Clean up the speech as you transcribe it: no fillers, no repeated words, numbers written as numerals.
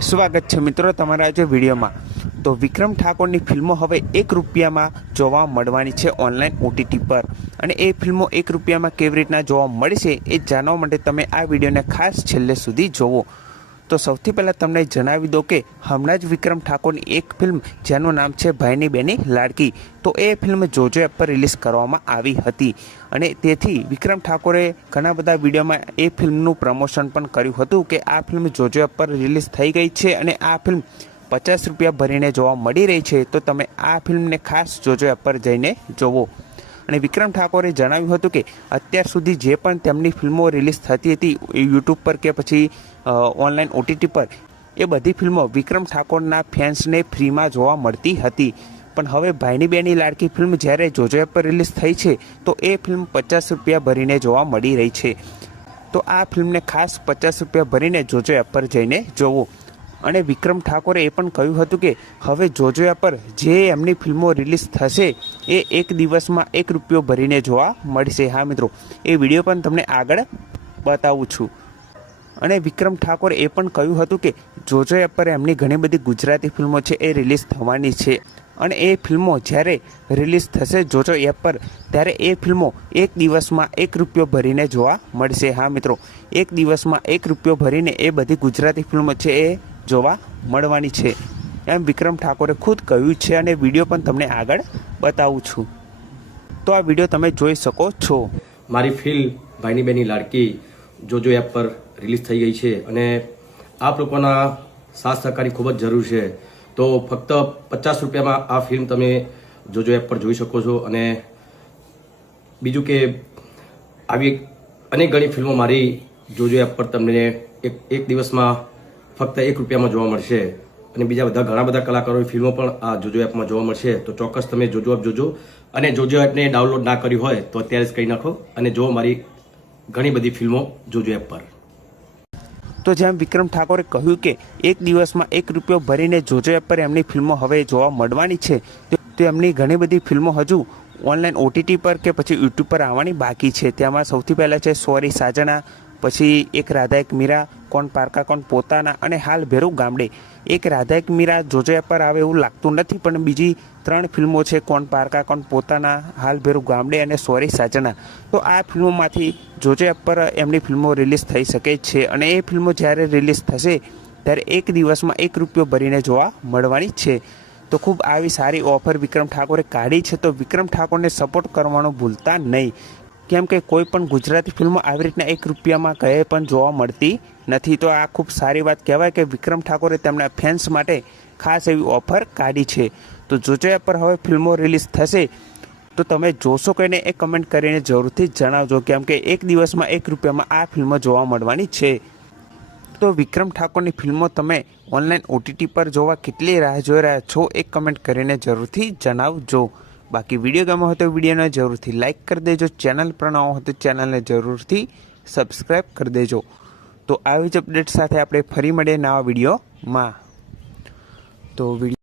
સ્વાગત છે મિત્રો તમારા આજે વિડીયોમાં। તો વિક્રમ ઠાકોરની ફિલ્મો હવે ₹1 જોવા મળવાની છે ઓનલાઈન OTT પર, અને એ ફિલ્મો ₹1 કેવી રીતના જોવા મળશે એ જાણવા માટે તમે આ વિડીયોને ખાસ છેલ્લે સુધી જોવો। તો સૌથી પહેલાં તમને જણાવી દો કે હમણાં જ વિક્રમ ઠાકોરની એક ફિલ્મ જેનું નામ છે ભાઈની બેની લાડકી, તો એ ફિલ્મ જોજો એપ પર રિલીઝ કરવામાં આવી હતી, અને તેથી વિક્રમ ઠાકોરે ઘણા બધા વિડીયોમાં એ ફિલ્મનું પ્રમોશન પણ કર્યું હતું કે આ ફિલ્મ જોજો એપ પર રિલીઝ થઈ ગઈ છે અને આ ફિલ્મ ₹50 ભરીને જોવા મળી રહી છે, તો તમે આ ફિલ્મને ખાસ જોજો એપ પર જઈને જોવો। અને વિક્રમ ઠાકોરે જણાવ્યું હતું કે અત્યાર સુધી જે પણ તેમની ફિલ્મો રિલીઝ થતી હતી યુટ્યુબ પર કે પછી ઓનલાઈન OTT પર, એ બધી ફિલ્મો વિક્રમ ઠાકોરના ફેન્સને ફ્રીમાં જોવા મળતી હતી, પણ હવે ભાઈની બેની લાડકી ફિલ્મ જ્યારે જોજો એપ પર રિલીઝ થઈ છે તો એ ફિલ્મ ₹50 ભરીને જોવા મળી રહી છે। તો આ ફિલ્મને ખાસ ₹50 ભરીને જોજો એપ પર જઈને જોવો। અને વિક્રમ ઠાકોરે એ પણ કહ્યું હતું કે હવે જોજો એપ પર જે એમની ફિલ્મો રિલીઝ થશે એ એક દિવસમાં ₹1 ભરીને જોવા મળશે। હા મિત્રો, એ વિડીયો પણ તમને આગળ બતાવું છું। અને વિક્રમ ઠાકોરે એ પણ કહ્યું હતું કે જોજો એપ પર એમની ઘણી બધી ગુજરાતી ફિલ્મો છે એ રિલીઝ થવાની છે, અને એ ફિલ્મો જ્યારે રિલીઝ થશે જોજો એપ પર ત્યારે એ ફિલ્મો એક દિવસમાં ₹1 ભરીને જોવા મળશે। હા મિત્રો, એક દિવસમાં ₹1 ભરીને એ બધી ગુજરાતી ફિલ્મો છે એ જોવા મળવાની છે, એમ વિક્રમ ઠાકોરે ખુદ કહ્યું છે, અને વિડીયો પણ તમને આગળ બતાવું છું, તો આ વિડીયો તમે જોઈ શકો છો। મારી ફિલ્મ ભાઈની બેની લાડકી જોજો એપ પર રિલીઝ થઈ ગઈ છે, અને આપ લોકોના સાથ સહકારની ખૂબ જ જરૂર છે, તો ફક્ત ₹50 આ ફિલ્મ તમે જોજો એપ પર જોઈ શકો છો। અને બીજું કે આવી અનેક ઘણી ફિલ્મો મારી જોજો એપ પર તમને એક દિવસમાં ફક્ત ₹1 જોવા મળશે, અને બીજા ઘણા બધા કલાકારોની ફિલ્મો પણ આ જોજો એપમાં જોવા મળશે। તો ચોક્કસ તમે જોજો એપ જોજો, અને જોજો એપને ડાઉનલોડ ના કર્યું હોય તો અત્યારે જ કરી નાખો અને જો મારી ઘણી બધી ફિલ્મો જોજો એપ પર। તો જેમ વિક્રમ ઠાકોરે કહ્યું કે એક દિવસમાં ₹1 ભરીને જોજો એપ પર એમની ફિલ્મો હવે જોવા મળવાની છે, તો એમની ઘણી બધી ફિલ્મો હજુ ઓનલાઈન OTT પર કે પછી યુટ્યુબ પર આવવાની બાકી છે। તેમાં સૌથી પહેલાં છે સોરી સાજણા, પછી એક રાધા એક મીરા, કોણ પારકા કોણ પોતાના, અને હાલ ભેરુ ગામડે। એક રાધા એક મીરા જોજો એપ પર આવે એવું લાગતું નથી, પણ બીજી 3 ફિલ્મો છે કોણ પારકા કોણ પોતાના, હાલ ભેરુ ગામડે અને સોરી સાજણા, તો આ ફિલ્મોમાંથી જોજો એપ પર એમની ફિલ્મો રિલીઝ થઈ શકે છે, અને એ ફિલ્મો જ્યારે રિલીઝ થશે ત્યારે એક દિવસમાં ₹1 ભરીને જોવા મળવાની છે। તો ખૂબ આવી સારી ઓફર વિક્રમ ઠાકોરે કાઢી છે, તો વિક્રમ ઠાકોરને સપોર્ટ કરવાનું ભૂલતા નહીં, કેમ કે કોઈ પણ ગુજરાતી ફિલ્મો આવી રીતના ₹1 કહે પણ જોવા મળતી નથી, તો આ ખૂબ સારી વાત કહેવાય કે વિક્રમ ઠાકોરે તેમના ફેન્સ માટે ખાસ એવી ઓફર કાઢી છે। તો જોજો એપ પર હવે ફિલ્મો રિલીઝ થશે તો તમે જોશો કે નહીં એ કમેન્ટ કરીને જરૂરથી જણાવજો, કેમ કે એક દિવસમાં ₹1 આ ફિલ્મો જોવા મળવાની છે। તો વિક્રમ ઠાકોરની ફિલ્મો તમે ઓનલાઈન OTT પર જોવા કેટલી રાહ જોઈ રહ્યા છો એ કમેન્ટ કરીને જરૂરથી જણાવજો। બાકી વિડીયો ગમ્યો હોય તો વિડીયોને જરૂરથી લાઇક કરી દેજો, ચેનલ પર નવો હોય તો ચેનલને જરૂરથી સબસ્ક્રાઈબ કરી દેજો। તો આવી જ અપડેટ સાથે આપણે ફરી મળીએ નવા વિડીયોમાં। તો વિડીયો